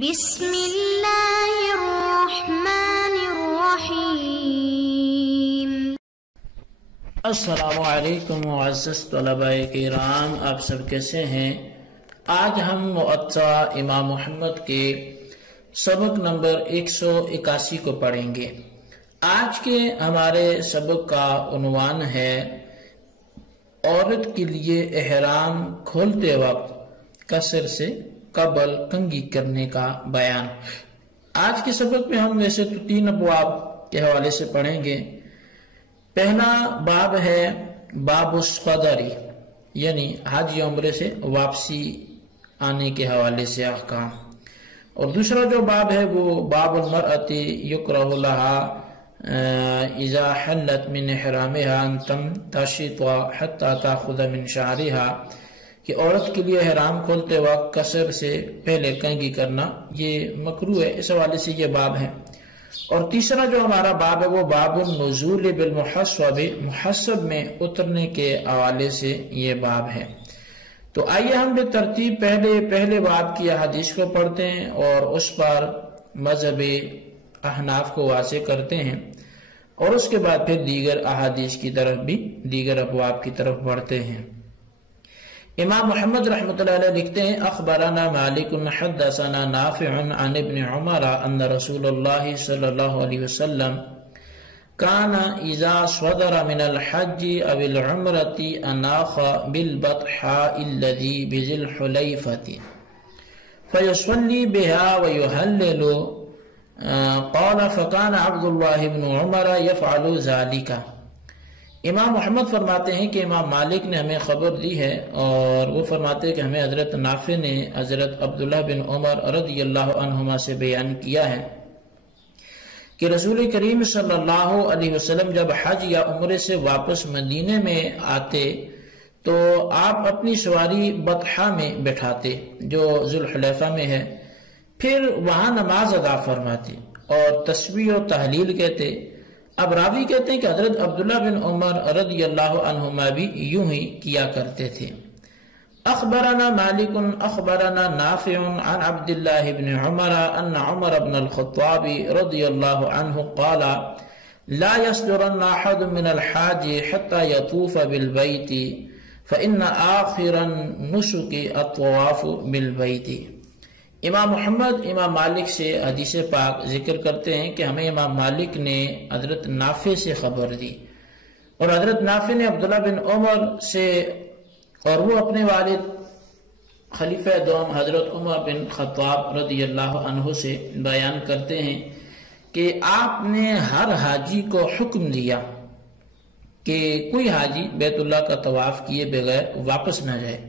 بسم اللہ الرحمن الرحیم۔ السلام علیکم معزز طلباء کرام، آپ سب کیسے ہیں؟ آج ہم موطا امام محمد کے سبق نمبر 181 کو پڑھیں گے۔ آج کے ہمارے سبق کا عنوان ہے عورت کے لیے احرام کھولتے وقت کسر سے قبل کنگھی کرنے کا بیان۔ آج کے سبق میں ہم ویسے تو 3 ابواب کے حوالے سے پڑھیں گے۔ پہلا باب ہے باب الصدری، یعنی حج یا عمرے سے واپسی آنے کے حوالے سے احکام، اور دوسرا جو باب ہے وہ باب المرأة یکرہ لہا اذا حلت من احرامها ان تمتشط حتی تاخذ من شعرها، کہ عورت کے لیے احرام کھولتے وقت کسر سے پہلے کنگھی کرنا یہ مکروہ ہے، اس حوالے سے یہ باب ہے۔ اور تیسرا جو ہمارا باب ہے وہ باب النزول بالمحصب، محصب میں اترنے کے حوالے سے یہ باب ہے۔ تو آئیے ہم بے ترتیب پہلے باب کی احادیث کو پڑھتے ہیں اور اس پر مذہب احناف کو واضح کرتے ہیں، اور اس کے بعد پھر دیگر احادیث کی طرف بھی دیگر ابواب کی طرف بڑھتے ہیں۔ امام محمد رحمۃ اللہ علیہ لکھتے ہیں اخبرنا مالک حدثنا نافع عن ابن عمر ان رسول اللہ صلی اللہ علیہ وسلم كان اذا صدر من الحج او العمرة اناخ بالبطحاء الذي بذي الحليفة فيصلي بها ويهلل، قال فكان عبد الله بن عمر يفعل ذلك۔ امام محمد فرماتے ہیں کہ امام مالک نے ہمیں خبر دی ہے، اور وہ فرماتے ہیں کہ ہمیں حضرت نافع نے حضرت عبداللہ بن عمر رضی اللہ عنہما سے بیان کیا ہے کہ رسول کریم صلی اللہ علیہ وسلم جب حج یا عمرے سے واپس مدینے میں آتے تو آپ اپنی سواری بطحا میں بٹھاتے جو ذوالحلیفہ میں ہے، پھر وہاں نماز ادا فرماتے اور تسبیح و تحلیل کہتے۔ اب راوی کہتے ہیں کہ حضرت عبداللہ بن عمر رضی اللہ عنہما بھی یوں ہی کیا کرتے تھے۔ اخبرنا مالک اخبرنا نافع عن عبداللہ بن عمر ان عمر بن الخطاب رضی اللہ عنہ قال لا يصدرن احد من الحاج حتى يطوف بالبيت فإن آخر النسك الطواف بالبيت۔ امام محمد امام مالک سے حدیث پاک ذکر کرتے ہیں کہ ہمیں امام مالک نے حضرت نافع سے خبر دی، اور حضرت نافع نے عبداللہ بن عمر سے، اور وہ اپنے والد خلیفہ دوم حضرت عمر بن خطاب رضی اللہ عنہ سے بیان کرتے ہیں کہ آپ نے ہر حاجی کو حکم دیا کہ کوئی حاجی بیت اللہ کا طواف کیے بغیر واپس نہ جائے،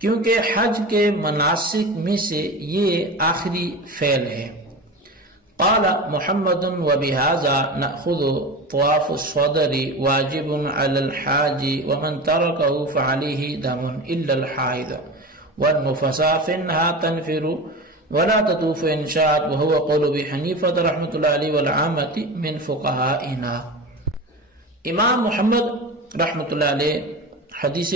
کیونکہ حج کے مناسک میں سے یہ آخری فعل ہے۔ قال محمد وبهذا نأخذ طواف الصدر واجب على الحاج ومن تركه فعليه دم إلا الحائض والنفساء فإنها تنفر ولا تطوف إن شاءت، وهو قول أبي حنيفة رحمة الله عليه والعامة من فقهائنا۔ امام محمد رحمۃ اللہ علیہ حدیث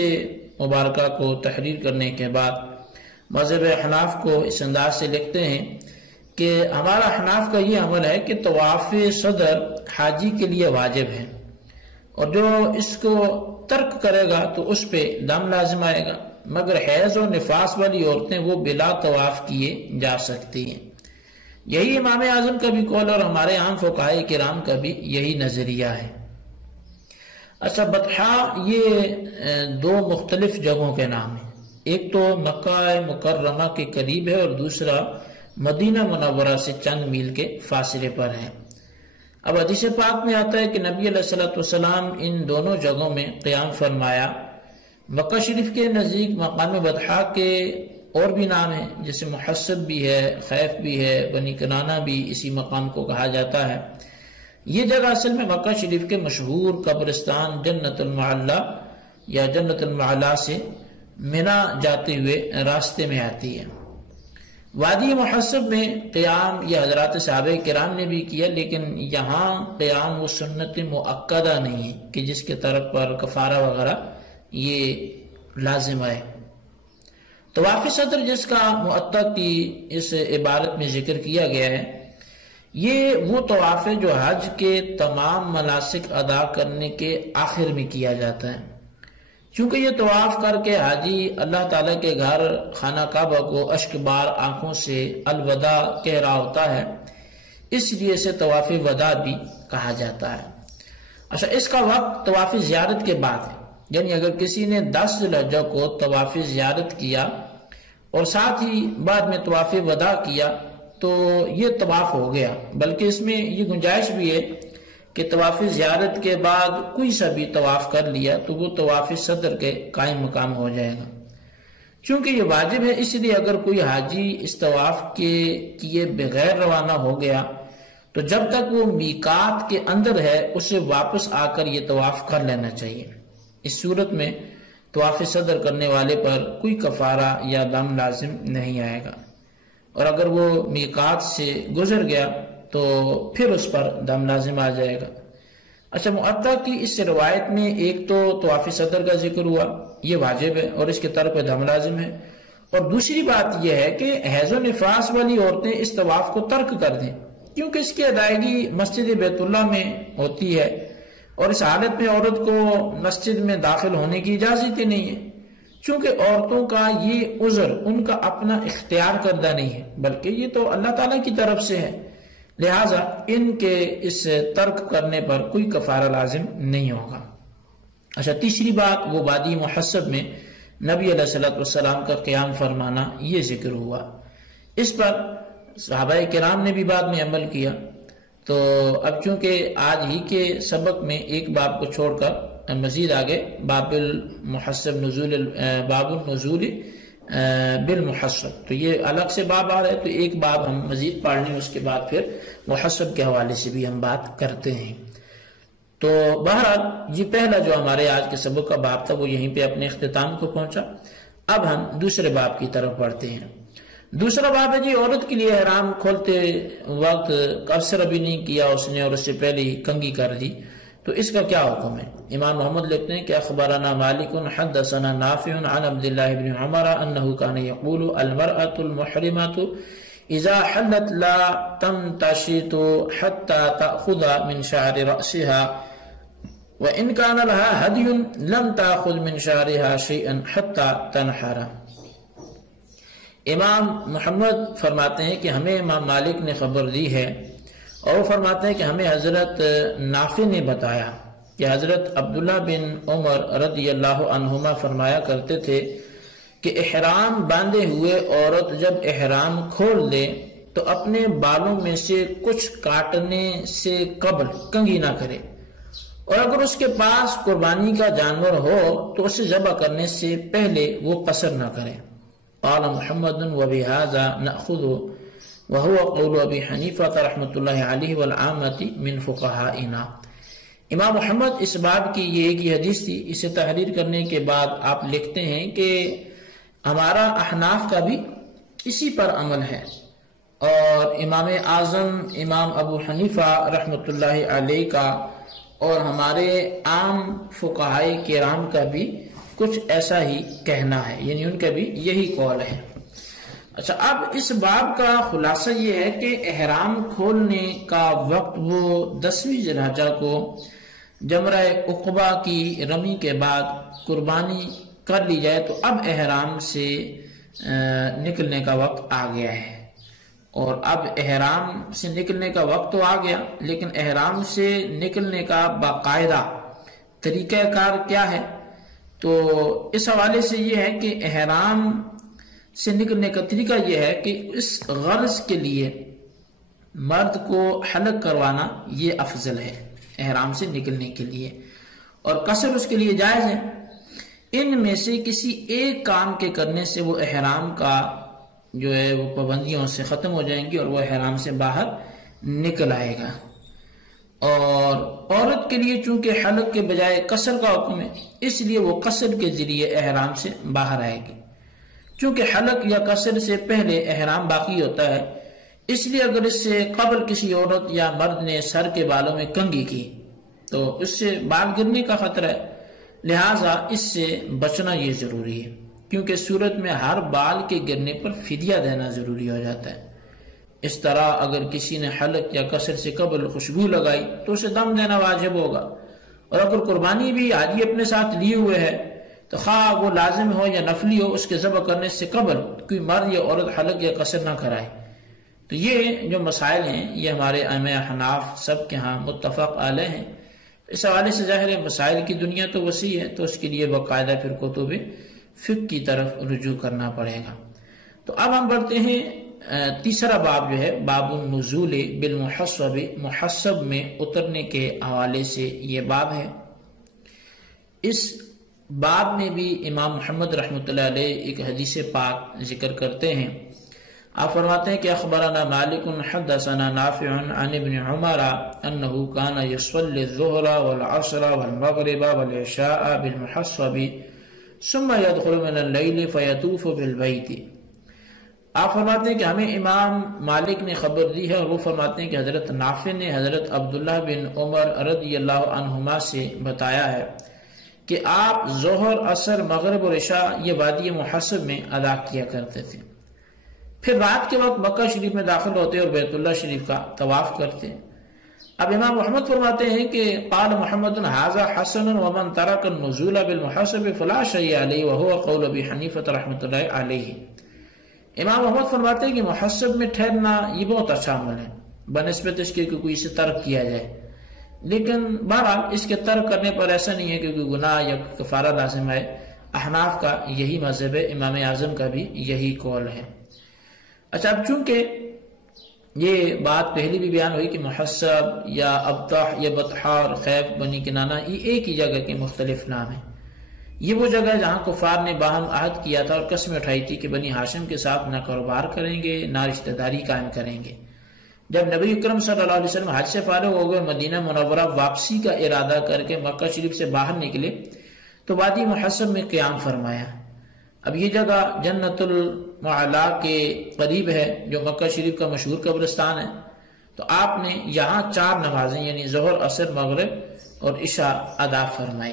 مبارکہ کو تحریر کرنے کے بعد مذہب حناف کو اس انداز سے لکھتے ہیں کہ ہمارا حناف کا یہ عمل ہے کہ طواف صدر حاجی کے لیے واجب ہے، اور جو اس کو ترک کرے گا تو اس پہ دم لازم آئے گا، مگر حیض اور نفاس والی عورتیں وہ بلا طواف کیے جا سکتی ہیں۔ یہی امام اعظم کا بھی قول اور ہمارے عام فقہائے کرام کا بھی یہی نظریہ ہے۔ اچھا، بطحا یہ 2 مختلف جگہوں کے نام ہیں، ایک تو مکہ مکرمہ کے قریب ہے اور دوسرا مدینہ منورہ سے چند میل کے فاصلے پر ہے۔ اب حدیث پاک میں آتا ہے کہ نبی علیہ السلام ان دونوں جگہوں میں قیام فرمایا۔ مکہ شریف کے نزدیک مقام بطحا کے اور بھی نام ہیں، جیسے محصب بھی ہے، خیف بھی ہے، بنی کنانہ بھی اسی مقام کو کہا جاتا ہے۔ یہ جگہ اصل میں مکہ شریف کے مشہور قبرستان جنت المعلا یا جنت المعلا سے منا جاتے ہوئے راستے میں آتی ہے۔ وادی محصب میں قیام یہ حضرات صحابہ کرام نے بھی کیا، لیکن یہاں قیام وہ سنت مؤکدہ نہیں ہے کہ جس کے طرف پر کفارہ وغیرہ یہ لازم ہے۔ طواف صدر جس کا معطا کی اس عبارت میں ذکر کیا گیا ہے، یہ وہ طواف ہے جو حج کے تمام مناسک ادا کرنے کے آخر میں کیا جاتا ہے۔ چونکہ یہ طواف کر کے حاجی اللہ تعالیٰ کے گھر خانہ کعبہ کو اشک بار آنکھوں سے الوداع کہہ رہا ہوتا ہے، اس لیے اسے طواف وداع بھی کہا جاتا ہے۔ اچھا، اس کا وقت طواف زیارت کے بعد ہے، یعنی اگر کسی نے 10 ذی الحجہ کو طواف زیارت کیا اور ساتھ ہی بعد میں طواف وداع کیا تو یہ طواف ہو گیا، بلکہ اس میں یہ گنجائش بھی ہے کہ طواف زیارت کے بعد کوئی سا بھی طواف کر لیا تو وہ طواف صدر کے قائم مقام ہو جائے گا۔ چونکہ یہ واجب ہے، اس لیے اگر کوئی حاجی اس طواف کے کیے بغیر روانہ ہو گیا تو جب تک وہ میقات کے اندر ہے اسے واپس آ کر یہ طواف کر لینا چاہیے۔ اس صورت میں طواف صدر کرنے والے پر کوئی کفارہ یا دم لازم نہیں آئے گا، اور اگر وہ میقات سے گزر گیا تو پھر اس پر دم لازم آ جائے گا۔ اچھا، معطا کی اس روایت میں ایک تو طواف صدر کا ذکر ہوا، یہ واجب ہے اور اس کے طرف پہ دم لازم ہے، اور دوسری بات یہ ہے کہ حیض و نفاس والی عورتیں اس طواف کو ترک کر دیں، کیونکہ اس کی ادائیگی مسجد بیت اللہ میں ہوتی ہے، اور اس حالت میں عورت کو مسجد میں داخل ہونے کی اجازت ہی نہیں ہے، چونکہ عورتوں کا یہ عذر ان کا اپنا اختیار کردہ نہیں ہے، بلکہ یہ تو اللہ تعالیٰ کی طرف سے ہے، لہٰذا ان کے اس ترک کرنے پر کوئی کفارہ لازم نہیں ہوگا۔ اچھا، تیسری بات وہ وادی محسب میں نبی علیہ السلام کا قیام فرمانا، یہ ذکر ہوا۔ اس پر صحابہ کرام نے بھی بعد میں عمل کیا، تو اب چونکہ آج ہی کے سبق میں ایک باب کو چھوڑ کر مزید آگے باب المحسب نزول باب النزول بالمحسب، تو یہ الگ سے باب آ رہا ہے، تو ایک باب ہم مزید پڑھ لیں، اس کے بعد پھر محسب کے حوالے سے بھی ہم بات کرتے ہیں۔ تو بہرحال یہ پہلا جو ہمارے آج کے سبق کا باب تھا وہ یہیں پہ اپنے اختتام کو پہنچا۔ اب ہم دوسرے باب کی طرف بڑھتے ہیں۔ دوسرا باب ہے جی، عورت کے لیے احرام کھولتے وقت قصر ابھی نہیں کیا اس نے اور اس سے پہلے ہی کنگھی کر دی، تو اس کا کیا حکم ہے؟ امام محمد لکھتے ہیں کہ اخبرنا مالک حدثنا نافع عن عبد الله بن عمر انه كان يقول المرأة المحرمة اذا حلت لا تمتشط حتى تأخذ من شعر رأسها وان كان لها هدي لم تأخذ من شعرها شيئا حتى تنحر۔ امام محمد فرماتے ہیں کہ ہمیں امام مالک نے خبر دی ہے، اور وہ فرماتے ہیں کہ ہمیں حضرت نافع نے بتایا کہ حضرت عبداللہ بن عمر رضی اللہ عنہما فرمایا کرتے تھے کہ احرام باندھے ہوئے عورت جب احرام کھول دے تو اپنے بالوں میں سے کچھ کاٹنے سے قبل کنگھی نہ کرے، اور اگر اس کے پاس قربانی کا جانور ہو تو اسے ذبح کرنے سے پہلے وہ قصر نہ کرے۔ قال محمد وبهذا نأخذ وهو قول ابی حنیفہ رحمۃ اللہ علیہ والعامۃ من فقہائنا۔ امام محمد اس باب کی یہ ایک ہی حدیث تھی، اسے تحریر کرنے کے بعد آپ لکھتے ہیں کہ ہمارا احناف کا بھی اسی پر عمل ہے، اور امام اعظم امام ابو حنیفہ رحمۃ اللہ علیہ کا اور ہمارے عام فقہائے کرام کا بھی کچھ ایسا ہی کہنا ہے، یعنی ان کا بھی یہی قول ہے۔ اچھا، اب اس باب کا خلاصہ یہ ہے کہ احرام کھولنے کا وقت وہ 10ویں ذی الحجہ کو جمرہ عقبہ کی رمی کے بعد قربانی کر لی جائے تو اب احرام سے نکلنے کا وقت آ گیا ہے، اور اب احرام سے نکلنے کا وقت تو آ گیا، لیکن احرام سے نکلنے کا باقاعدہ طریقہ کار کیا ہے؟ تو اس حوالے سے یہ ہے کہ احرام سے نکلنے کا طریقہ یہ ہے کہ اس غرض کے لیے مرد کو حلق کروانا یہ افضل ہے احرام سے نکلنے کے لیے، اور قصر اس کے لیے جائز ہے۔ ان میں سے کسی ایک کام کے کرنے سے وہ احرام کا جو ہے وہ پابندیوں سے ختم ہو جائیں گی اور وہ احرام سے باہر نکل آئے گا۔ اور عورت کے لیے چونکہ حلق کے بجائے قصر کا حکم ہے، اس لیے وہ قصر کے ذریعے احرام سے باہر آئے گی، چونکہ حلق یا قصر سے پہلے احرام باقی ہوتا ہے، اس لیے اگر اس سے قبل کسی عورت یا مرد نے سر کے بالوں میں کنگھی کی تو اس سے بال گرنے کا خطرہ ہے، لہٰذا اس سے بچنا یہ ضروری ہے۔ کیونکہ صورت میں ہر بال کے گرنے پر فدیہ دینا ضروری ہو جاتا ہے۔ اس طرح اگر کسی نے حلق یا قصر سے قبل خوشبو لگائی تو اسے دم دینا واجب ہوگا، اور اگر قربانی بھی حاجی اپنے ساتھ لیے ہوئے ہے تو خواہ وہ لازم ہو یا نفلی ہو، اس کے ذبح کرنے سے قبل کوئی مرد یا عورت حلق یا قصر نہ کرائے۔ تو یہ جو مسائل ہیں یہ ہمارے ائمہ حناف سب کے ہاں متفق علیہ ہیں۔ اس حوالے سے ظاہر ہے مسائل کی دنیا تو وسیع ہے، تو اس کے لیے باقاعدہ پھر کتب فقہ کی طرف رجوع کرنا پڑے گا۔ تو اب ہم بڑھتے ہیں تیسرا باب جو ہے باب النزول بالمحصب، محصب میں اترنے کے حوالے سے یہ باب ہے۔ اس باب میں بھی امام محمد رحمۃ اللہ علیہ ایک حدیث پاک ذکر کرتے ہیں۔ آپ فرماتے ہیں کہ اخبرنا مالک حدثنا نافع عن ابن عمر انه كان يصلي الظهر والعصر والمغرب والعشاء بالمحصب ثم يدخل من الليل فيطوف بالبيت۔ آپ فرماتے ہیں کہ ہمیں امام مالک نے خبر دی ہے، اور وہ فرماتے ہیں کہ حضرت نافع نے حضرت عبداللہ بن عمر رضی اللہ عنہما سے بتایا ہے کہ آپ ظہر، عصر، مغرب اور عشاء یہ وادی محصب میں ادا کیا کرتے تھے، پھر رات کے وقت مکہ شریف میں داخل ہوتے اور بیت اللہ شریف کا طواف کرتے۔ اب امام محمد فرماتے ہیں کہ قال محمد ھذا حسن ومن ترک النزول بالمحصب فلا شیء علیہ وهو قول ابی حنیفہ رحمۃ اللہ علیہ۔ امام محمد فرماتے ہیں کہ محصب میں ٹھہرنا یہ بہت اچھا عمل ہے بنسبت اس کے کہ کوئی اسے ترک کیا جائے، لیکن بہرحال اس کے ترک کرنے پر ایسا نہیں ہے کہ کوئی گناہ یا کفارہ لازم ہے۔ احناف کا یہی مذہب ہے، امام اعظم کا بھی یہی قول ہے۔ اچھا، اب چونکہ یہ بات پہلی بھی بیان ہوئی کہ محصب یا ابطح یا بطحا اور خیف بنی کنانہ یہ ایک ہی جگہ کے مختلف نام ہیں۔ یہ وہ جگہ ہے جہاں کفار نے باہم عہد کیا تھا اور قسم اٹھائی تھی کہ بنی ہاشم کے ساتھ نہ کاروبار کریں گے نہ رشتہ داری قائم کریں گے۔ جب نبی اکرم صلی اللہ علیہ وسلم حج سے فارغ ہو گئے، مدینہ منورہ واپسی کا ارادہ کر کے مکہ شریف سے باہر نکلے تو وادی محصب میں قیام فرمایا۔ اب یہ جگہ جنت المعلا کے قریب ہے جو مکہ شریف کا مشہور قبرستان ہے، تو آپ نے یہاں 4 نمازیں یعنی ظہر، عصر، مغرب اور عشاء ادا فرمائی۔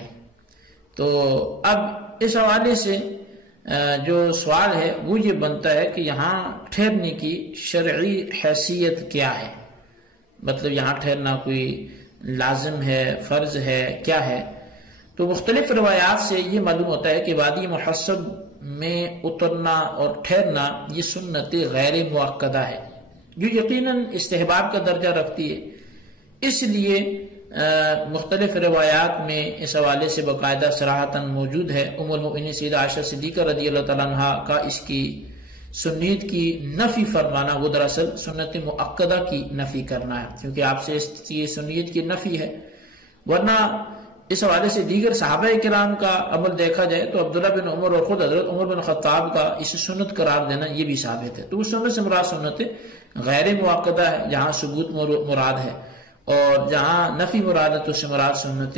تو اب اس حوالے سے جو سوال ہے وہ یہ بنتا ہے کہ یہاں ٹھہرنے کی شرعی حیثیت کیا ہے، مطلب یہاں ٹھہرنا کوئی لازم ہے، فرض ہے، کیا ہے؟ تو مختلف روایات سے یہ معلوم ہوتا ہے کہ وادی محصب میں اترنا اور ٹھہرنا یہ سنت غیر مؤکدہ ہے جو یقیناً استحباب کا درجہ رکھتی ہے۔ اس لیے مختلف روایات میں اس حوالے سے باقاعدہ صراحتاً موجود ہے۔ ام المؤمنین سیدہ عائشہ صدیقہ رضی اللہ تعالیٰ عنہ کا اس کی سنت کی نفی فرمانا وہ دراصل سنت مؤکدہ کی نفی کرنا ہے، کیونکہ آپ سے اس کی سنت کی نفی ہے، ورنہ اس حوالے سے دیگر صحابہ کرام کا عمل دیکھا جائے تو عبداللہ بن عمر اور خود حضرت عمر بن خطاب کا اسے سنت قرار دینا یہ بھی ثابت ہے۔ تو اس سنت سے مراد سنت غیر مؤکدہ ہے جہاں ثبوت مراد ہے، اور جہاں نفی مراد ہے تو اس سے مراد سنت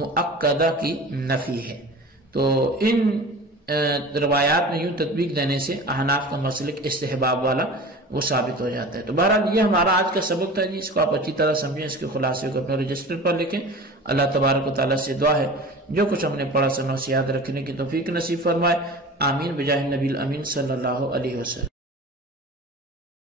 مؤکدہ کی نفی ہے۔ تو ان روایات میں یوں تطبیق دینے سے احناف کا مسلک استحباب والا وہ ثابت ہو جاتا ہے۔ تو بہرحال یہ ہمارا آج کا سبق تھا جی، اس کو آپ اچھی طرح سمجھیں، اس کے خلاصے کو اپنے رجسٹر پر لکھیں۔ اللہ تبارک و تعالیٰ سے دعا ہے جو کچھ ہم نے پڑھا سنا اسے یاد رکھنے کی توفیق نصیب فرمائے، آمین بجاہ نبی الامین صلی اللہ علیہ وسلم۔